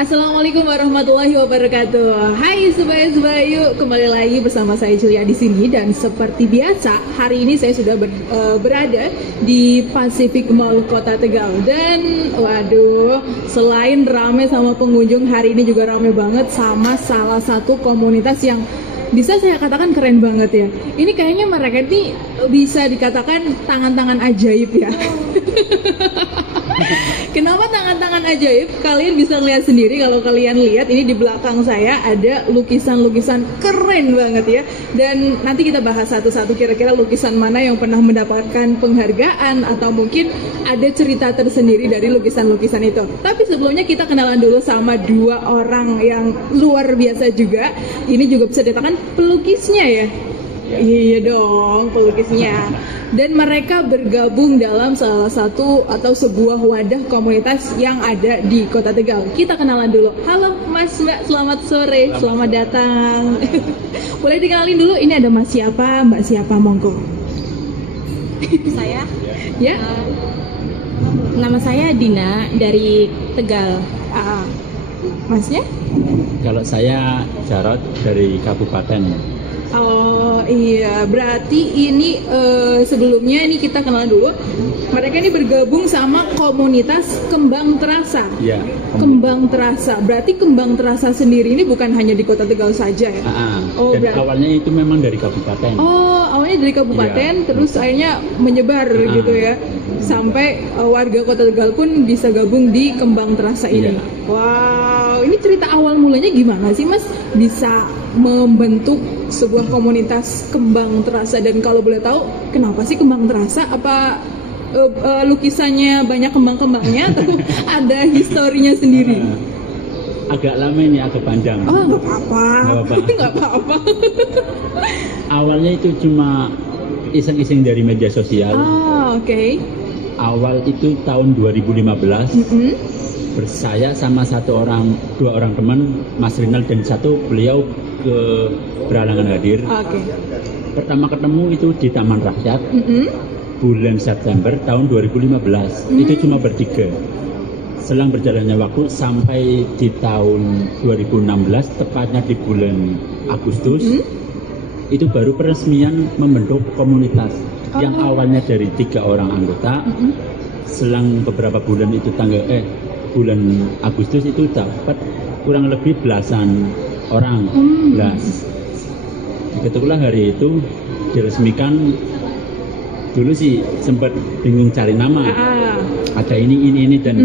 Assalamualaikum warahmatullahi wabarakatuh. Hai Subayu, kembali lagi bersama saya Julia di sini dan seperti biasa hari ini saya sudah berada di Pacific Mall Kota Tegal dan waduh, selain rame sama pengunjung, hari ini juga rame banget sama salah satu komunitas yang bisa saya katakan keren banget ya. Ini kayaknya mereka ini bisa dikatakan tangan-tangan ajaib ya. Kenapa tangan-tangan ajaib? Kalian bisa lihat sendiri, kalau kalian lihat ini di belakang saya ada lukisan-lukisan keren banget ya. Dan nanti kita bahas satu-satu kira-kira lukisan mana yang pernah mendapatkan penghargaan atau mungkin ada cerita tersendiri dari lukisan-lukisan itu. Tapi sebelumnya kita kenalan dulu sama dua orang yang luar biasa juga. Ini juga bisa dikatakan pelukisnya ya. Iya dong, pelukisnya. Dan mereka bergabung dalam salah satu atau sebuah wadah komunitas yang ada di Kota Tegal. Kita kenalan dulu. Halo Mas, Mbak, selamat sore, selamat datang. Boleh dikenalin dulu, ini ada Mas siapa, Mbak siapa, monggo. Saya? Ya. Nama saya Dina dari Tegal. Masnya? Kalau saya Jarod dari Kabupaten. Oh iya, berarti ini sebelumnya ini kita kenalan dulu. Mereka ini bergabung sama komunitas Kembang Terasa. Iya. Kembang Terasa. Berarti Kembang Terasa sendiri ini bukan hanya di Kota Tegal saja ya? Oh, dan awalnya itu memang dari kabupaten. Oh, awalnya dari kabupaten, iya. Terus akhirnya menyebar gitu ya, sampai warga Kota Tegal pun bisa gabung di Kembang Terasa ini. Iya. Wow, ini cerita awal mulanya gimana sih Mas bisa membentuk sebuah komunitas Kembang Terasa, dan kalau boleh tahu kenapa sih Kembang Terasa? Apa lukisannya banyak kembang-kembangnya atau ada historinya sendiri? Agak lama ini, agak panjang. Oh, nggak apa-apa. Nggak apa-apa. Awalnya itu cuma iseng-iseng dari media sosial. Oke. Awal itu tahun 2015. Saya sama dua orang teman, Mas Rinal dan satu beliau berhalangan hadir. Pertama ketemu itu di Taman Rakyat. Bulan September tahun 2015. Itu cuma bertiga. Selang berjalannya waktu sampai di tahun 2016, tepatnya di bulan Agustus, itu baru peresmian membentuk komunitas yang awalnya dari 3 orang anggota. Selang beberapa bulan itu bulan Agustus itu dapat kurang lebih belasan orang. Kebetulan hari itu diresmikan. Dulu sih sempat bingung cari nama. Ada ini dan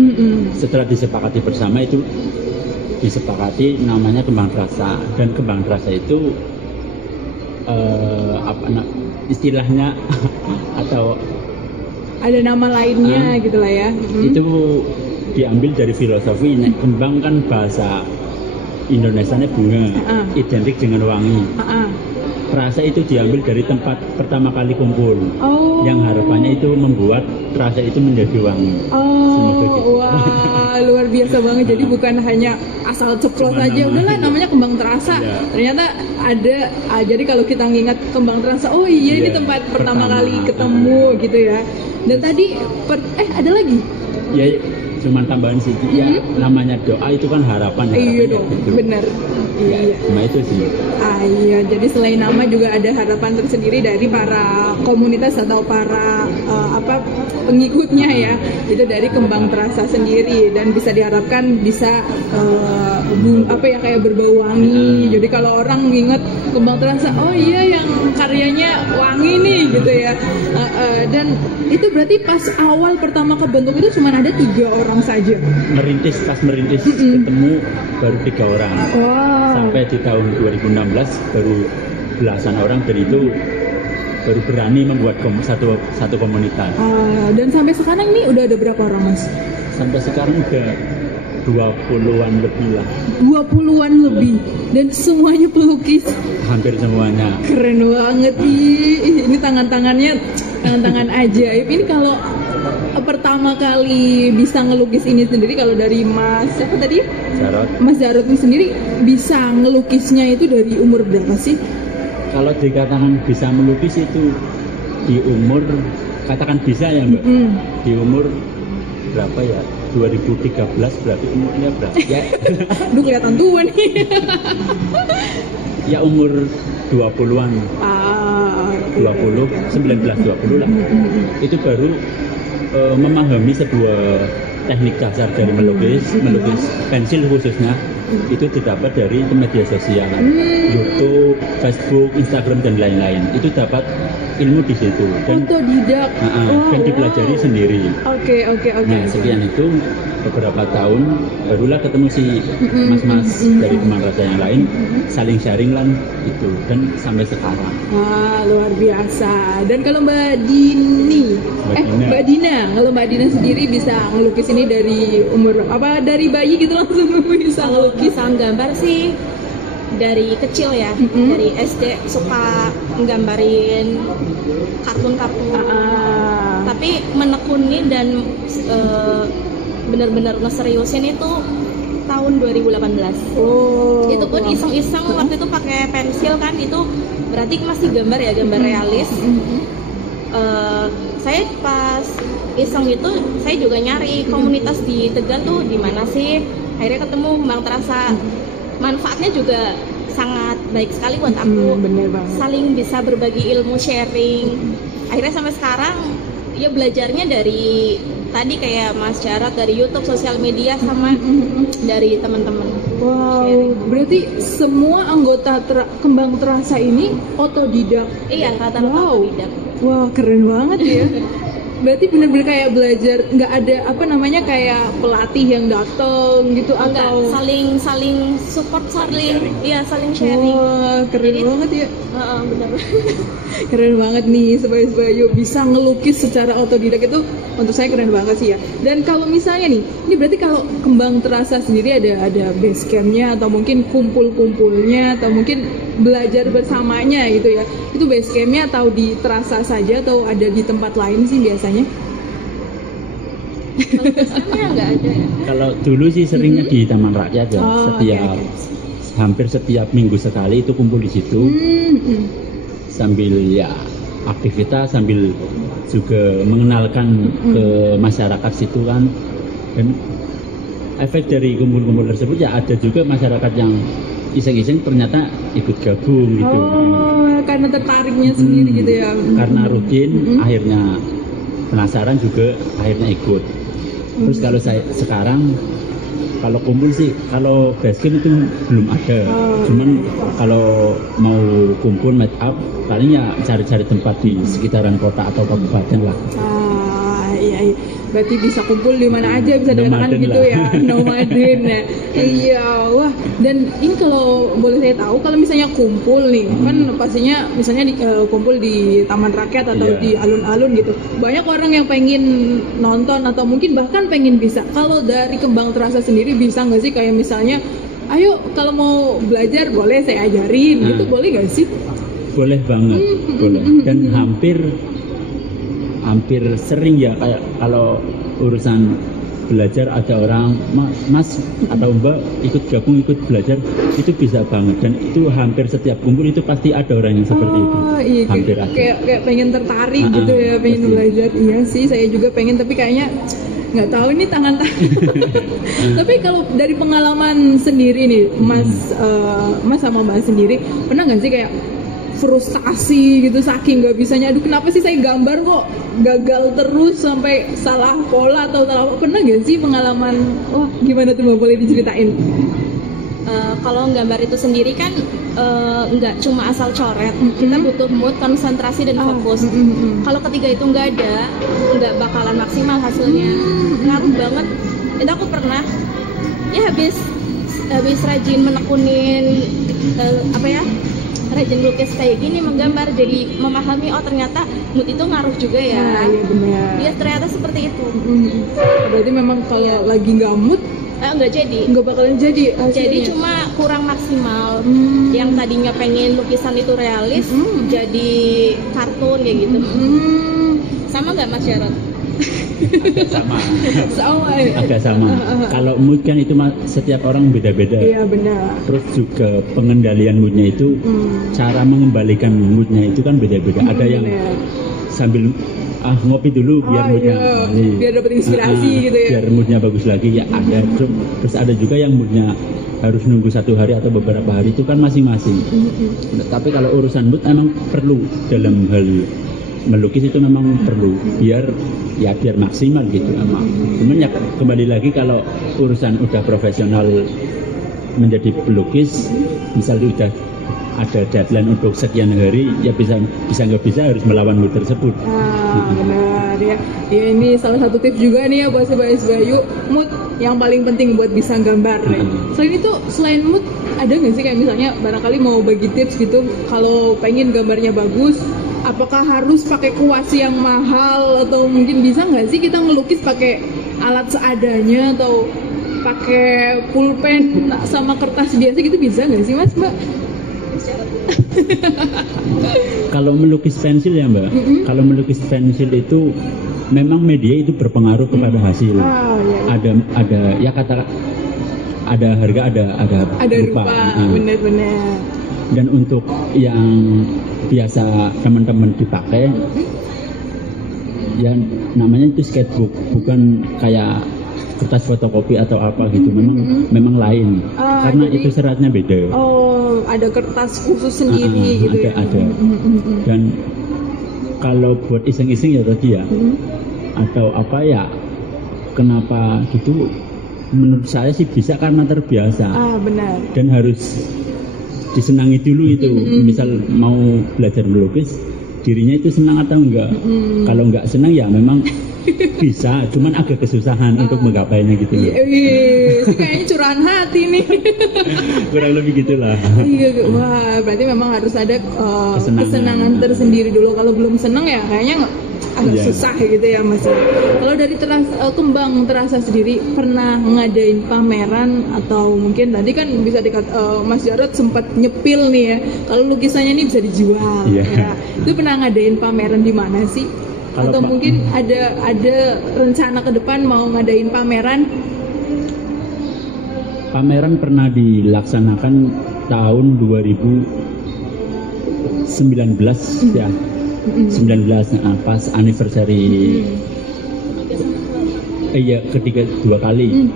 setelah disepakati bersama itu disepakati namanya Kembang Terasa, dan Kembang Terasa itu istilahnya atau ada nama lainnya gitulah ya. Itu diambil dari filosofi. Kembang kan bahasa Indonesianya bunga, identik dengan wangi. Terasa itu diambil dari tempat pertama kali kumpul, yang harapannya itu membuat terasa itu menjadi wangi. Wah, luar biasa banget. Jadi bukan hanya asal ceplos aja, udahlah namanya Kembang Terasa. Ternyata ada, jadi kalau kita ngingat Kembang Terasa, oh iya ini tempat pertama kali ketemu gitu ya. Dan tadi ada lagi? Ya, cuman tambahan sih. Ya, namanya doa itu kan harapan. Iya dong, gitu. Bener. Iya. Cuma itu sih. Iya, jadi selain nama juga ada harapan tersendiri dari para komunitas atau para pengikutnya ya. Itu dari Kembang Terasa sendiri, dan bisa diharapkan bisa kayak berbau wangi. Jadi kalau orang nginget Kembang Terasa, oh iya yang karyanya wangi nih gitu ya. Dan itu berarti pas awal pertama kebentuk itu cuma ada 3 orang saja. Pas merintis ketemu baru 3 orang. Sampai di tahun 2016 baru belasan orang, dan itu baru berani membuat satu komunitas. Dan sampai sekarang ini udah ada berapa orang Mas? Sampai sekarang udah 20-an lebih lah. 20-an lebih, dan semuanya pelukis. Hampir semuanya. Keren banget ini tangan-tangan ajaib. Ini kalau pertama kali bisa ngelukis ini sendiri, kalau dari Mas siapa tadi? Jarod. Mas Jarod ini sendiri bisa ngelukisnya itu dari umur berapa sih? Kalau dikatakan bisa melukis itu di umur, katakan bisa ya Mbak, di umur berapa ya? 2013 berarti umurnya berapa? Ya, Aduh kelihatan tua nih. ya umur 20-an. 20, 19, 20 lah. Itu baru memahami sebuah teknik dasar dari melukis pensil khususnya. Itu didapat dari media sosial, YouTube, Facebook, Instagram dan lain-lain. Itu dapat ilmu di situ dan Otodidak. dan dipelajari sendiri. Oke. Nah, sekian itu beberapa tahun barulah ketemu si mas-mas dari teman rasa yang lain, saling sharing lah itu dan sampai sekarang. Wah, luar biasa. Dan kalau Mbak Dini, Mbak Dina, kalau Mbak Dina sendiri bisa ngelukis ini dari umur apa, dari bayi gitu langsung bisa ngelukis? Bisa gambar sih dari kecil ya, dari SD suka nggambarin kartun-kartun. Tapi menekuni dan benar-benar ngeseriusin itu tahun 2018. Itu pun iseng-iseng waktu itu pakai pensil kan, itu berarti masih gambar ya, gambar realis. Saya pas iseng itu saya juga nyari komunitas di Tegal tuh di mana sih. Akhirnya ketemu Kembang Terasa. Manfaatnya juga sangat baik sekali buat aku. Bener banget. Saling bisa berbagi ilmu, sharing. Akhirnya sampai sekarang ya belajarnya dari tadi kayak Mas Jarot, dari YouTube, sosial media, sama dari teman-teman. Wow, sharing. berarti semua anggota Kembang Terasa ini otodidak. Iya, rata-rata otodidak. Wah, keren banget ya. Berarti benar-benar kayak belajar, nggak ada apa namanya kayak pelatih yang datang gitu Enggak, atau saling support, saling sharing. Wah, keren banget ya. Benar. Keren banget nih Sobat Bayu bisa ngelukis secara otodidak, itu untuk saya keren banget sih ya. Dan kalau misalnya nih, ini berarti kalau Kembang Terasa sendiri ada base campnya atau mungkin kumpul-kumpulnya atau mungkin belajar bersamanya gitu ya. Itu base campnya atau di Terasa saja atau ada di tempat lain sih biasanya? Kalau biasanya nggak ada ya. Kalau dulu sih seringnya di Taman Rakyat ya, hampir setiap minggu sekali itu kumpul di situ. Sambil ya aktivitas, sambil juga mengenalkan ke masyarakat situ kan. Dan efek dari kumpul-kumpul tersebut ya ada juga masyarakat yang iseng-iseng ternyata ikut gabung gitu. Karena tertariknya sendiri gitu ya. Karena rutin akhirnya penasaran juga akhirnya ikut. Terus kalau saya sekarang kalau kumpul sih, kalau basecamp itu belum ada. Cuman kalau mau kumpul meet up paling ya cari-cari tempat di sekitaran kota atau kabupaten lah. Iya. Berarti bisa kumpul di mana aja, bisa datang gitu ya. Nomaden ya. Iya, wah. Dan ini kalau boleh saya tahu, kalau misalnya kumpul nih, kan pastinya misalnya kumpul di Taman Rakyat atau di alun-alun gitu. Banyak orang yang pengen nonton atau mungkin bahkan pengen bisa. Kalau dari Kembang Terasa sendiri bisa nggak sih kayak misalnya, ayo kalau mau belajar boleh saya ajarin gitu, boleh nggak sih? Boleh banget, boleh. Dan hampir sering ya kayak kalau urusan belajar ada orang mas atau mbak ikut gabung, ikut belajar, itu bisa banget. Dan itu hampir setiap kumpul itu pasti ada orang yang seperti itu. Iya, hampir ada. Kayak pengen tertarik gitu ya, pengen pasti belajar. Iya sih, saya juga pengen, tapi kayaknya nggak tahu nih tangan. Tapi kalau dari pengalaman sendiri nih mas sama mbak sendiri, pernah nggak sih kayak frustasi gitu saking nggak bisanya, aduh kenapa sih saya gambar kok gagal terus sampai salah pola atau salah, pernah nggak sih pengalaman? Wah, gimana tuh mbak, boleh diceritain? Kalau gambar itu sendiri kan nggak cuma asal coret, kita butuh mood, konsentrasi dan fokus. Kalau ketiga itu nggak ada, nggak bakalan maksimal hasilnya. Ngaruh banget. Itu aku pernah ya habis rajin menekunin rajin lukis kayak gini, menggambar, jadi memahami ternyata mood itu ngaruh juga ya. Iya benar. Iya, ternyata seperti itu. Berarti memang kalau lagi nggak mood nggak jadi, nggak bakalan jadi hasilnya. Jadi cuma kurang maksimal. Yang tadinya pengen lukisan itu realis jadi kartun kayak gitu. Sama nggak Mas Jarot? Agak sama. Kalau mood kan itu setiap orang beda-beda. Iya benar. Terus juga pengendalian moodnya itu, cara mengembalikan moodnya itu kan beda-beda. Ada yang sambil ngopi dulu biar moodnya biar dapat inspirasi gitu ya. Biar moodnya bagus lagi ya ada. Terus ada juga yang moodnya harus nunggu 1 hari atau beberapa hari, itu kan masing-masing. Tapi kalau urusan mood emang perlu dalam hal melukis, itu memang perlu biar maksimal gitu emang. Cuman ya kembali lagi kalau urusan udah profesional menjadi pelukis, misalnya udah ada deadline untuk sekian hari, ya bisa nggak bisa harus melawan mood tersebut. Benar ya. Ya ini salah satu tips juga nih ya buat Sobat Bayu, mood yang paling penting buat bisa gambar nih. Selain mood, ada nggak sih kayak misalnya barangkali mau bagi tips gitu, kalau pengen gambarnya bagus, apakah harus pakai kuas yang mahal atau mungkin bisa nggak sih kita ngelukis pakai alat seadanya atau pakai pulpen sama kertas biasa gitu, bisa nggak sih Mas, Mbak? Kalau melukis pensil ya Mbak, kalau melukis pensil itu memang media itu berpengaruh kepada hasil. Ada ya kata ada harga, ada rupa. Benar-benar. Dan untuk yang biasa teman-teman dipakai, ya namanya itu sketchbook, bukan kayak kertas fotokopi atau apa gitu. Memang lain, karena itu seratnya beda. Ada kertas khusus sendiri gitu. Ada. Dan kalau buat iseng-iseng ya tadi ya, atau apa ya, kenapa gitu? Menurut saya sih bisa karena terbiasa. Benar. Dan harus disenangi dulu itu. Misal mau belajar melukis, dirinya itu senang atau enggak. Kalau enggak senang ya memang bisa, cuman agak kesusahan untuk menggapainya gitu. Kayaknya curahan hati nih. Kurang lebih gitulah. Wah, berarti memang harus ada kesenangan tersendiri dulu. Kalau belum senang ya kayaknya agak susah gitu ya Mas. Kalau dari Kembang Terasa sendiri pernah ngadain pameran atau mungkin tadi kan bisa Mas Jarod sempat nyepil nih ya, kalau lukisannya ini bisa dijual. Ya. Itu pernah ngadain pameran di mana sih? Atau mungkin ada rencana ke depan mau ngadain pameran? Pameran pernah dilaksanakan tahun 2019 ya. 19 pas anniversary. Ketiga 2 kali.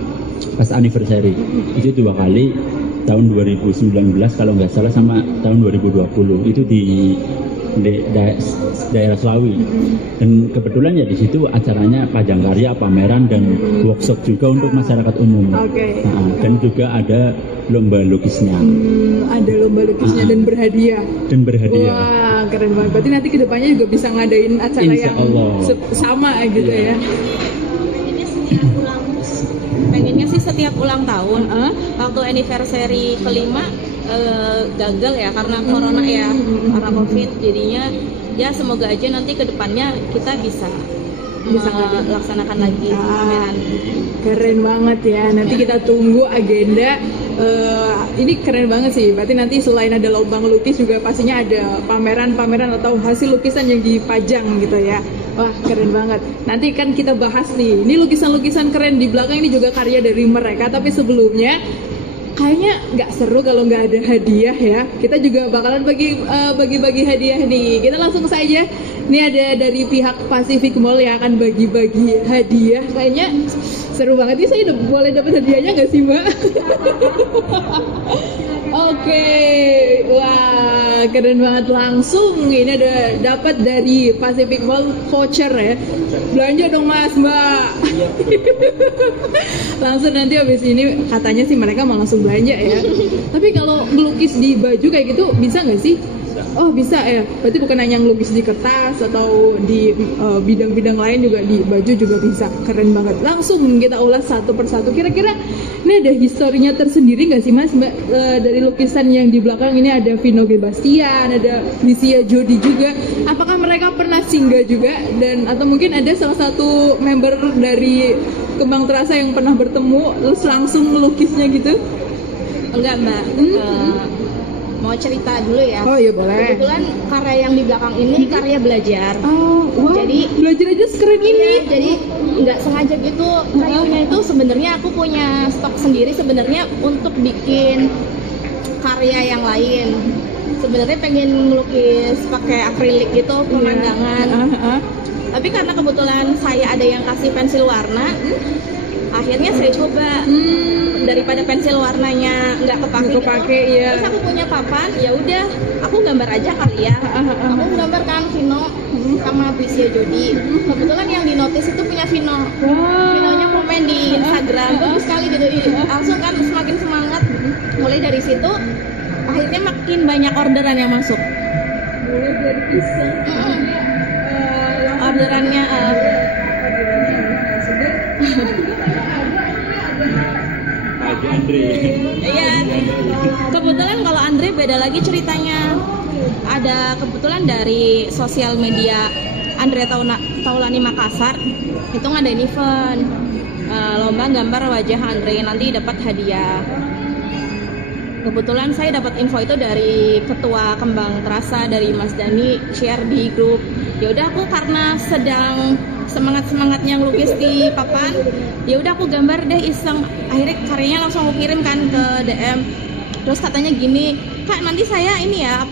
Pas anniversary. Itu 2 kali, tahun 2019 kalau nggak salah sama tahun 2020. Itu di daerah Slawi. Dan kebetulan ya di situ acaranya pajang karya, pameran dan workshop juga untuk masyarakat umum. Dan juga ada lomba lukisnya. Ada lomba lukisnya dan berhadiah. Wah, keren banget. Berarti nanti kedepannya juga bisa ngadain acara Insya Allah. yang sama gitu ya. Pengennya sih setiap ulang tahun. Waktu anniversary kelima gagal ya karena corona ya, karena covid, jadinya ya semoga aja nanti kedepannya kita bisa melaksanakan lagi pameran. Keren banget ya, nanti kita tunggu agenda. Ini keren banget sih, berarti nanti selain ada lomba ngelukis juga pastinya ada pameran atau hasil lukisan yang dipajang gitu ya. Wah, keren banget. Nanti kan kita bahas nih, ini lukisan-lukisan keren di belakang ini juga karya dari mereka, tapi sebelumnya kayaknya nggak seru kalau nggak ada hadiah ya. Kita juga bakalan bagi-bagi hadiah nih. Kita langsung saja. Ini ada dari pihak Pacific Mall yang akan bagi-bagi hadiah. Kayaknya seru banget nih. Saya boleh dapat hadiahnya nggak sih Mbak? Oke. Wah, keren banget langsung. Ini ada dapat dari Pacific Mall voucher ya. Belanja dong Mas, Mbak. Langsung nanti habis ini katanya sih mereka mau langsung belanja ya. Tapi kalau ngelukis di baju kayak gitu bisa nggak sih? Oh bisa ya. Berarti bukan hanya ngelukis di kertas atau di bidang-bidang lain, juga di baju juga bisa. Keren banget. Langsung kita ulas satu persatu. Kira-kira ini ada historinya tersendiri nggak sih Mas, Mbak? Dari lukisan yang di belakang ini ada Vino G. Bastian, ada Lysia Jodi juga. Apakah mereka pernah singgah juga, dan atau mungkin ada salah satu member dari Kembang Terasa yang pernah bertemu terus langsung melukisnya gitu? Enggak Mbak. Mau cerita dulu ya. Oh iya boleh. Kebetulan karya yang di belakang ini karya belajar. Wah, jadi belajar aja sekeren ini. Jadi nggak sengaja gitu, kayunya itu sebenarnya aku punya stok sendiri sebenarnya untuk bikin karya yang lain. Sebenarnya pengen melukis pakai akrilik gitu pemandangan. Tapi karena kebetulan saya ada yang kasih pensil warna, akhirnya saya coba. Daripada pensil warnanya nggak kepake ya. Terus aku punya papan, ya udah aku gambar aja kali ya. Aku gambar kan Vino sama Prisya Jodi. Kebetulan yang di notice itu punya Vino. Vinonya komen di Instagram, bagus sekali gitu. Langsung kan semakin semangat. Mulai dari situ akhirnya makin banyak orderan yang masuk. Mulai dari iseng orderannya Andre. Iya. Kebetulan kalau Andre beda lagi ceritanya. Ada kebetulan dari sosial media Andre Taulani Makassar itu ngadain event lomba gambar wajah Andre, nanti dapat hadiah. Kebetulan saya dapat info itu dari ketua Kembang Terasa, dari Mas Dani, share di grup. Ya udah aku karena sedang semangatnya ngelukis di papan, ya udah aku gambar deh iseng. Akhirnya karyanya langsung aku kirim kan ke DM. Terus katanya gini, Kak nanti saya ini ya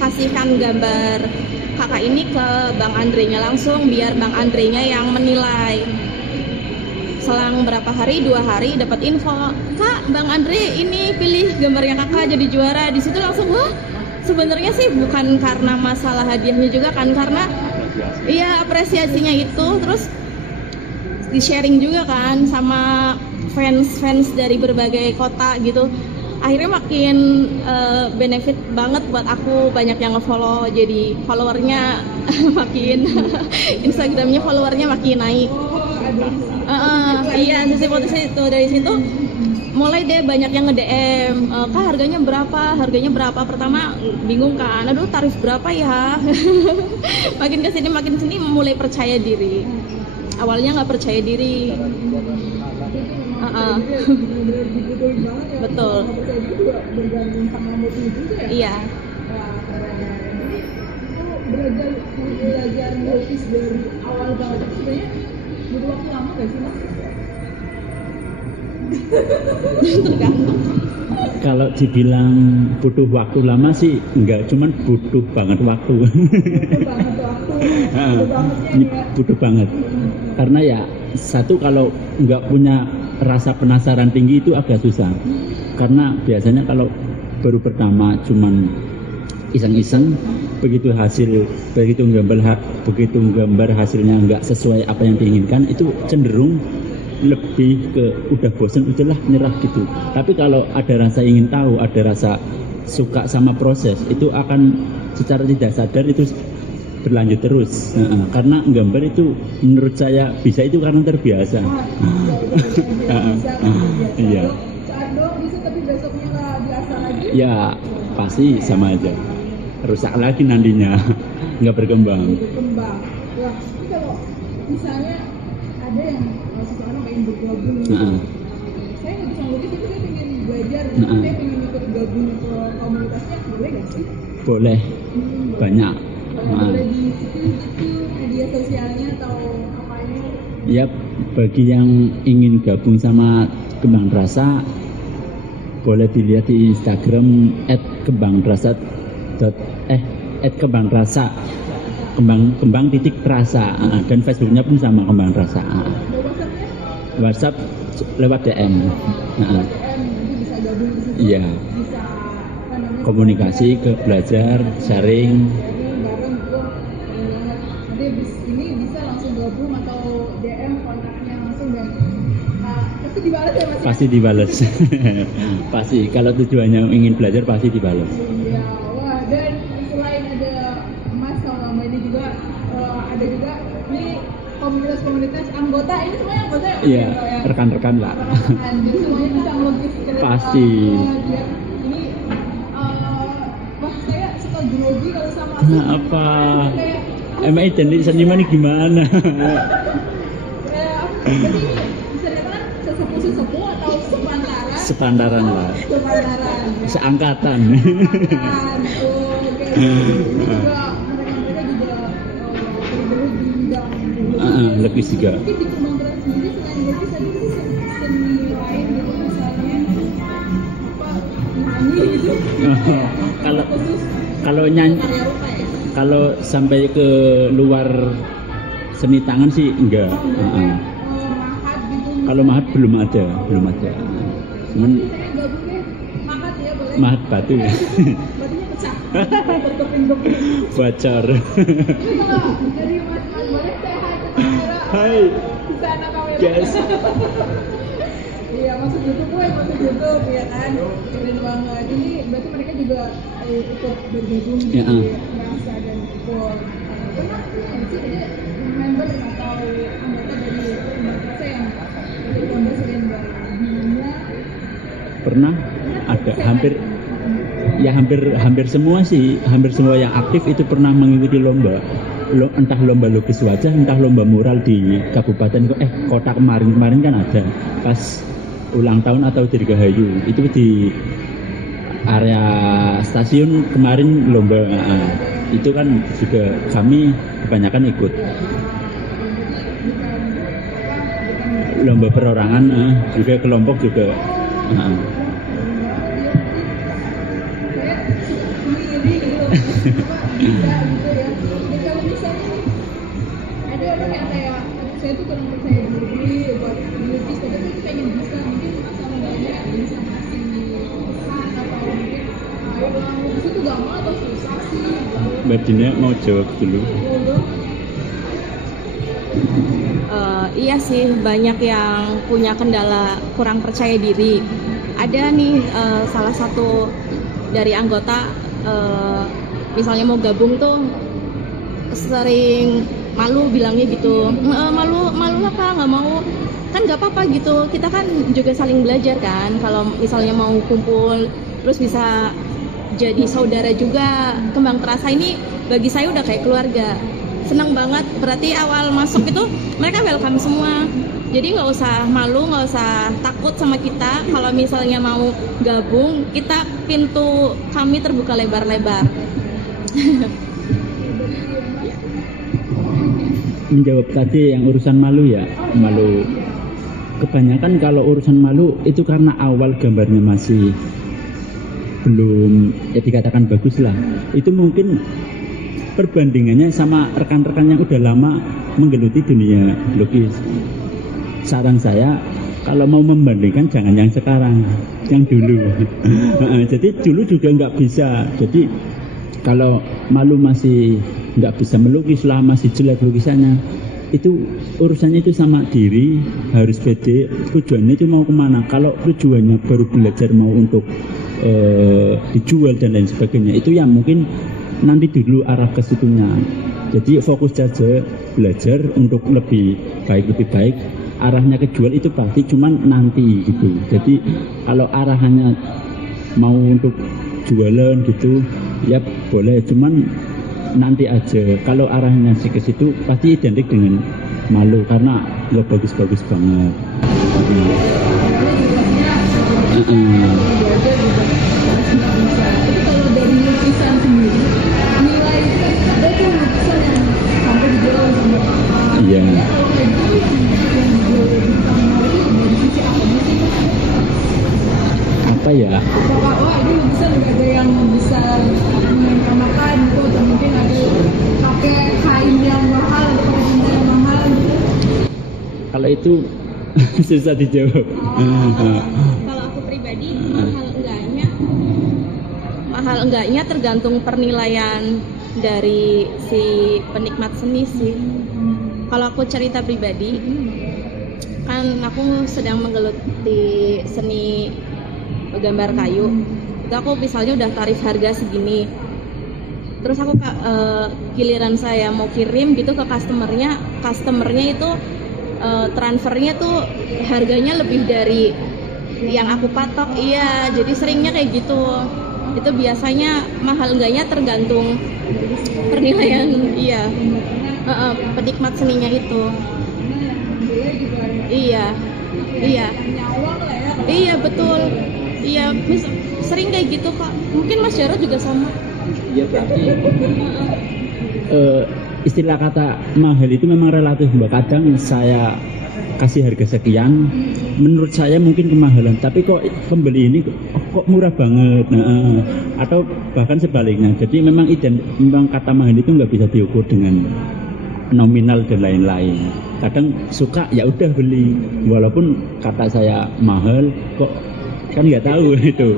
kasihkan gambar kakak ini ke Bang Andre-nya langsung, biar Bang Andre-nya yang menilai. Selang berapa hari, 2 hari dapat info, Kak Bang Andre ini pilih gambarnya kakak jadi juara. Di situ langsung wah, sebenarnya sih bukan karena masalah hadiahnya juga kan, karena iya apresiasinya itu, terus di sharing juga kan sama fans dari berbagai kota gitu. Akhirnya makin benefit banget buat aku, banyak yang nge-follow, jadi followernya makin Instagramnya followernya makin naik. Iya, sisi potensi itu. Dari situ mulai deh banyak yang nge-DM, Kak harganya berapa? Pertama bingung kan, aduh tarif berapa ya? makin kesini mulai percaya diri. Awalnya nggak percaya diri. Betul. Iya. Belajar melukis dari awal banget itu sebenarnya butuh waktu lama nggak sih Mas? Tergantung. Kalau dibilang butuh waktu lama sih enggak, cuman butuh banget waktu. Butuh banget. Karena ya satu, kalau nggak punya rasa penasaran tinggi itu agak susah. Karena biasanya kalau baru pertama cuman iseng-iseng, begitu gambar hasilnya nggak sesuai apa yang diinginkan, itu cenderung lebih ke udah bosen, udahlah nyerah gitu. Tapi kalau ada rasa ingin tahu, ada rasa suka sama proses, itu akan secara tidak sadar itu berlanjut terus. Karena gambar itu menurut saya bisa itu karena terbiasa. Iya. Ya pasti sama aja, rusak lagi nantinya, nggak berkembang. Wah, ini kalau misalnya ada yang seseorang pengen bergabung, saya nggak bisa ngelukis tapi saya pengen belajar, saya pengen ikut gabung ke komunitasnya, boleh nggak sih? Boleh, banyak. Boleh di situ media sosialnya atau apanya? Ya, bagi yang ingin gabung sama Kembang Rasa, boleh dilihat di Instagram @kembangrasa @kembang_rasa dan Facebooknya pun sama Kembang Rasa. WhatsApp lewat DM. Iya. Komunikasi, ke belajar, sharing. Ini bisa langsung gabung atau DM kontaknya langsung dan pasti dibalas ya Mas? Pasti dibalas. Pasti, kalau tujuannya ingin belajar pasti dibalas. Iya, wah, dan selain ada Mas sama Mbak ini juga ada juga ini komunitas anggota, ini semuanya anggota ya? Iya, rekan-rekan lah. Rekan-rekan, jadi semuanya bisa melukis. Pasti. Ini wah, saya suka grogi kalau sama apa? Emang jadi seniman ini gimana? Jadi bisa dikatakan sesepuh atau sepantaran? Sepantaran lah. Sepantaran. Seangkatan. Oke. Juga mereka juga bergelut di bidang lukis juga. Mungkin di Kembang Terasa sendiri selain lukis tadi itu seni lain gitu, misalnya nyanyi gitu. Kalau nyanyi, kalau sampai ke luar Seni tangan sih enggak. Mahat gitu. Kalau mahat belum ada. Cuman Saya gabung deh. Mahat ya boleh. mahat batu ya. Batunya pecah. Berkeping-keping. Bocor. Dari Mas boleh saya hai ke kamera. Hai. Di sana kamera. Yes. Iya, masuk YouTube ya kan. Keren banget. Ini berarti mereka juga ikut bergabung di Ya, Rasa dan Support. Pernah nggak sih ada member atau anggota dari Rasa yang ikut lomba selain Bina? Pernah ada hampir semua sih, hampir semua yang aktif itu pernah mengikuti lomba. Entah lomba lukis wajah, entah lomba mural di kabupaten kota kemarin kan ada pas ulang tahun atau Dirgahayu itu di area stasiun kemarin lomba. Itu kan juga kami kebanyakan ikut lomba perorangan, juga kelompok juga. Ada orang yang kayak saya tuh kurang percaya diri buat melukis, tapi tuh pengen bisa, mungkin asal modalnya bisa ngasih pesan atau mungkin melukis itu gampang atau susah sih? Mbak Dina mau jawab dulu. Iya sih, banyak yang punya kendala kurang percaya diri. Ada nih salah satu dari anggota misalnya mau gabung tuh sering malu bilangnya gitu, malu apa, nggak mau, kan nggak apa-apa gitu, kita kan juga saling belajar kan, kalau misalnya mau kumpul terus bisa jadi saudara juga. Kembang Terasa ini bagi saya udah kayak keluarga, senang banget. Berarti awal masuk itu mereka welcome semua, jadi nggak usah malu, nggak usah takut sama kita. Kalau misalnya mau gabung, kita pintu kami terbuka lebar-lebar. Menjawab tadi yang urusan malu ya, malu. Kebanyakan kalau urusan malu itu karena awal gambarnya masih belum ya dikatakan bagus lah. Itu mungkin perbandingannya sama rekan-rekan yang udah lama menggeluti dunia lukis. Saran saya kalau mau membandingkan jangan yang sekarang, yang dulu. Jadi dulu juga nggak bisa. Jadi kalau malu masih nggak bisa melukis lah, masih jelek lukisannya, itu urusannya itu sama diri, harus pede. Tujuannya itu mau kemana? Kalau tujuannya baru belajar mau untuk dijual dan lain sebagainya, itu ya mungkin nanti dulu arah ke situnya. Jadi fokus saja belajar untuk lebih baik. Arahnya ke jual itu pasti cuman nanti gitu. Jadi kalau arahannya mau untuk jualan gitu ya boleh, cuman nanti aja. Kalau arahnya sih ke situ pasti identik dengan malu karena nggak bagus-bagus banget. Kalau dari lukisan sendiri, nilai ada tuh lukisan yang sampai dijual sama Iya. kalau kayak gitu yang dijual di kamar itu dari sisi apa sih? Apa ya? Apakah ini lukisan nggak ada yang bisa menamakan gitu, atau mungkin ada pakai kain yang mahal atau pakai benda yang mahal gitu? Kalau itu susah dijawab. Kalau aku pribadi mahal enggaknya tergantung penilaian dari si penikmat seni sih. Kalau aku cerita pribadi, kan aku sedang menggeluti seni gambar kayu. Itu aku misalnya udah tarif harga segini, terus aku giliran saya mau kirim gitu ke customernya itu transfernya tuh harganya lebih dari yang aku patok. Iya, jadi seringnya kayak gitu. Itu biasanya mahal enggaknya tergantung penilaian penikmat seninya itu. Iya betul. Iya, sering kayak gitu Pak. Mungkin Mas Jarod juga sama. Iya tapi istilah kata mahal itu memang relatif Mbak. Kadang saya kasih harga sekian, menurut saya mungkin kemahalan, tapi kok pembeli ini kok murah banget, atau bahkan sebaliknya. Jadi memang kata mahal itu nggak bisa diukur dengan nominal dan lain-lain. Kadang suka ya udah beli, walaupun kata saya mahal, kok kan nggak tahu itu.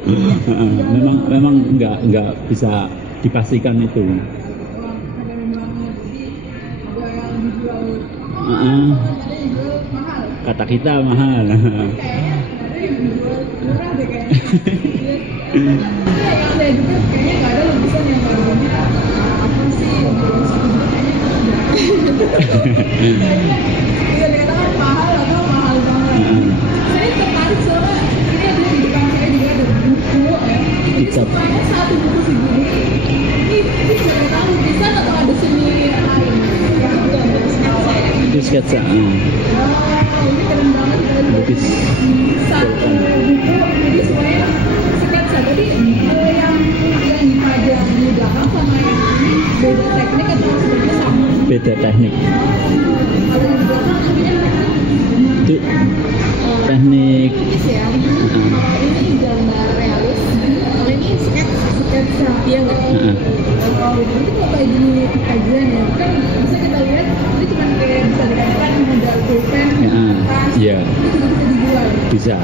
memang nggak bisa dipastikan itu. Kata kita mahal. Yang saya juga kayaknya nggak ada lukisan yang harganya apa sih bisa dikatakan mahal atau mahal banget. Saya tertarik soalnya ini ada di depan saya juga ada buku ya. Ini sebenarnya satu buku segini. Ini saya tahu lukisan atau ada seni lain yang untuk sketsa ya. Itu sketsa. Ini keren banget kan. Lukis. Satu buku jadi semuanya sketsa. Jadi yang dipajang di belakang sama yang beda teknik atau sebenarnya sama? Beda teknik. Kalau yang di belakang namanya Itu teknik. lukis ya. Kalau ini gambar realis, kalau ini sketsa, iya nggak? Kalau itu kalau kayak gini kajian ya, kan bisa kita lihat ini cuma kayak bisa dikatakan modal pulpen, tas, Iya. itu juga bisa dijual. Bisa.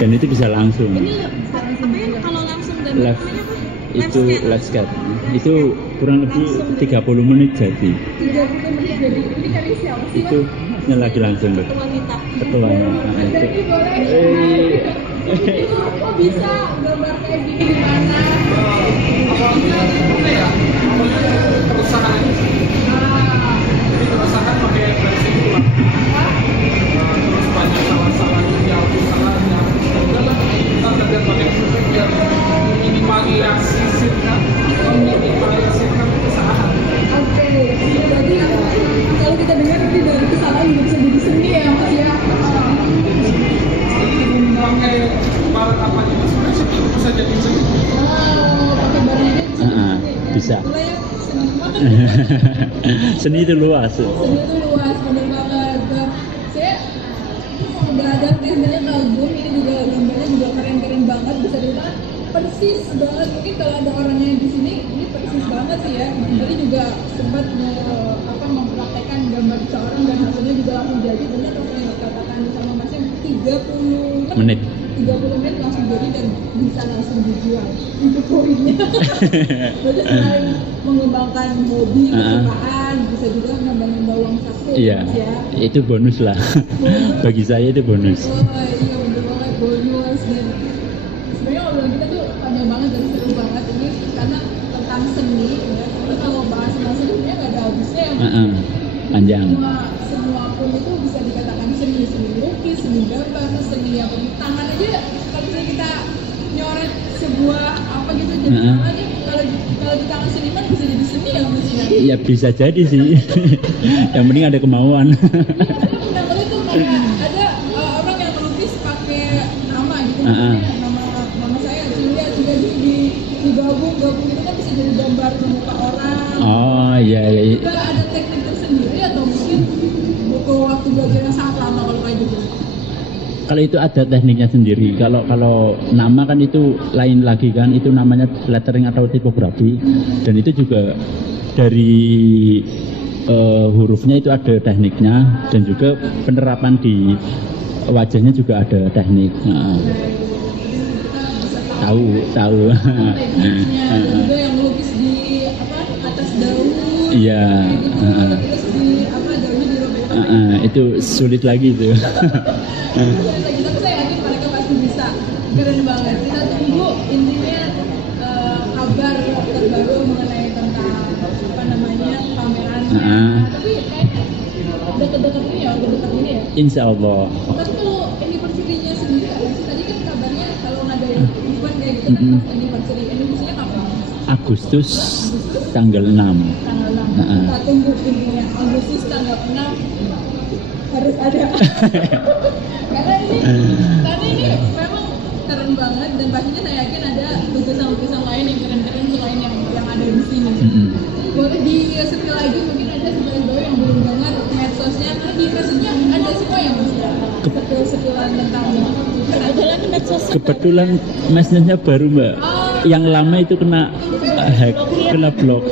Dan itu bisa langsung. Ini apa ya kalau langsung gambar Live. namanya apa? Itu live sketch. Itu kurang lebih 30 menit jadi. 30 menit jadi. Ini karya siapa sih, Itu lagi langsung loh. Wanita. Ketuanya. Nah, itu. Jadi boleh. Itu kok bisa gambar kayak gini di mana? Keresahan ini keresahan pakai versi ulang banyak salah-salah yang udahlah kita belajar pakai filter biar minimalisasikan kesalahan. Oke, jadi kalau kita dengar ini dari kesalahan bisa jadi seni ya Mas ya. Pakai barang apa aja sebenarnya seni bisa jadi seni. Pakai barangnya Bisa. mulai seni Seni itu luas. itu luas, bener banget. Dan saya udah ada tekniknya kagum, ini juga gambarnya juga keren-keren banget, bisa dilihat persis banget. Mungkin kalau ada orangnya di sini, ini persis banget sih ya. Tadi juga sempat mempraktekkan gambar seorang dan hasilnya juga langsung jadi. Benar apa yang dikatakan sama Masnya 30 Menit. 30 menit langsung jadi dan bisa langsung dijual. Itu poinnya. Jadi selain mengembangkan hobi, kesukaan, bisa juga nambah-nambah uang saku. Iya. Ya. Itu bonus lah. Bagi saya itu bonus. Oh iya bener banget, bonus. Dan sebenarnya obrolan kita tuh panjang banget dan seru banget ini karena tentang seni ya. Tapi kalau bahas tentang seni sebenarnya nggak ada habisnya ya. Panjang. Semua pun itu bisa dikatakan seni lukis, seni gambar, seni yang tangan aja. Kalau misalnya kita nyoret sebuah apa gitu jadi tangan ya, kalau di tangan seniman bisa jadi seni ya Mas ya. Ya bisa jadi sih. Yang penting ada kemauan. Nah kalau itu kayak ada orang yang melukis pakai nama gitu, nama saya Julia juga digabung itu kan bisa jadi gambar muka orang. Oh iya. Juga ada teknik tersendiri atau mungkin butuh waktu belajar yang sangat lama kalau kayak gitu. Kalau itu ada tekniknya sendiri. Kalau nama kan itu lain lagi kan, itu namanya lettering atau tipografi. Dan itu juga dari hurufnya itu ada tekniknya dan juga penerapan di wajahnya juga ada teknik. Tahu. Tekniknya dan juga yang melukis di atas daun. Iya. Terus di daunnya dirobek. Itu sulit lagi itu. Tapi saya yakin mereka pasti bisa. Keren banget. Kita tunggu intinya kabar terbaru mengenai tentang pameran. Tapi kayaknya dekat-dekat ini ya. Insya Allah. Tapi kalau anniversary-nya sendiri tadi kan kabarnya kalau ngadain event kayak gitu kan anniversary-nya kapan? Agustus tanggal 6. Tanggal 6. Kita tunggu intinya Agustus tanggal 6 harus ada. Karena ini memang keren banget dan pastinya saya yakin ada lukisan-lukisan lain yang keren-keren selain yang ada di sini. Boleh di-setel lagi mungkin ada sebagian yang belum dengar medsosnya, karena di medsosnya ada semua ya Mas. Setel-setelan tentang Kebetulan mesnya baru Mbak. Yang lama itu kena hack, kena blok.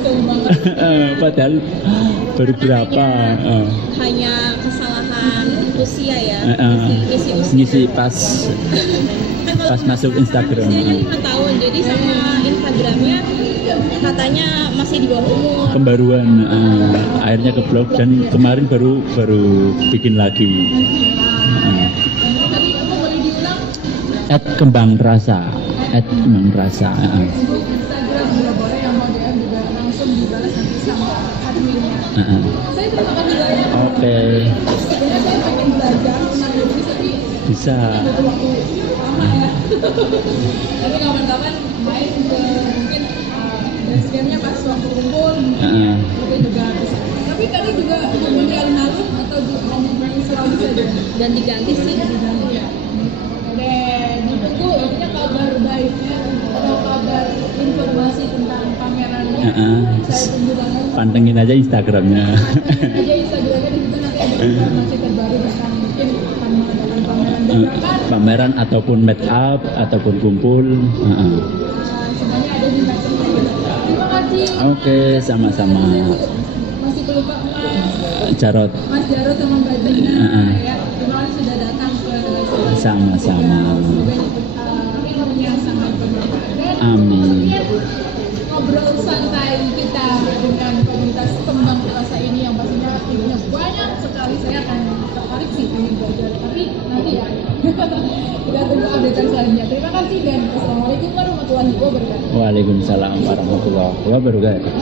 Padahal Baru berapa? Hanya kesalahan usia ya. Ngisi pas masuk Instagram. Usianya 5 tahun, jadi sama Instagramnya katanya masih di bawah umur. Pembaruan, akhirnya ke blog dan kemarin baru bikin lagi. Tadi apa boleh diulang? @kembang rasa. Untuk Instagram boleh yang mau DM juga langsung dibalas nanti sama adminnya. Saya terima kasih banyak. Oke. Sebenarnya saya pengen belajar tentang lukis tapi Bisa. butuh waktu lama ya. Tapi kawan-kawan main ke mungkin basecamp-nya pas waktu kumpul mungkin juga bisa. Tapi kali juga kumpul di alun-alun atau di Sulawesi saja. Dan diganti sih. Ya. Dan ditunggu intinya kabar baiknya atau kabar informasi tentang pamerannya. Saya tunggu banget. Pantengin aja Instagramnya. Aja Instagramnya di situ nanti ada informasi terbaru tentang mungkin akan mengadakan pameran dadakan. Pameran ataupun meet up ataupun kumpul. Semuanya ada di Instagram. Terima kasih. Oke, sama-sama. Masih pelupa Jarot. Mas Jarot sama Mbak Dina ya. Terima kasih sudah datang ke Relasi. Sama-sama. Semoga ilmunya sangat bermanfaat. Dan Amin. ngobrol santai kita dengan komunitas Kembang Rasa ini yang pastinya ilmunya banyak sekali. Saya akan tertarik sih ingin belajar, tapi nanti ya. Kita tunggu update selanjutnya. Terima kasih dan wassalamualaikum warahmatullahi wabarakatuh. Waalaikumsalam warahmatullahi wabarakatuh.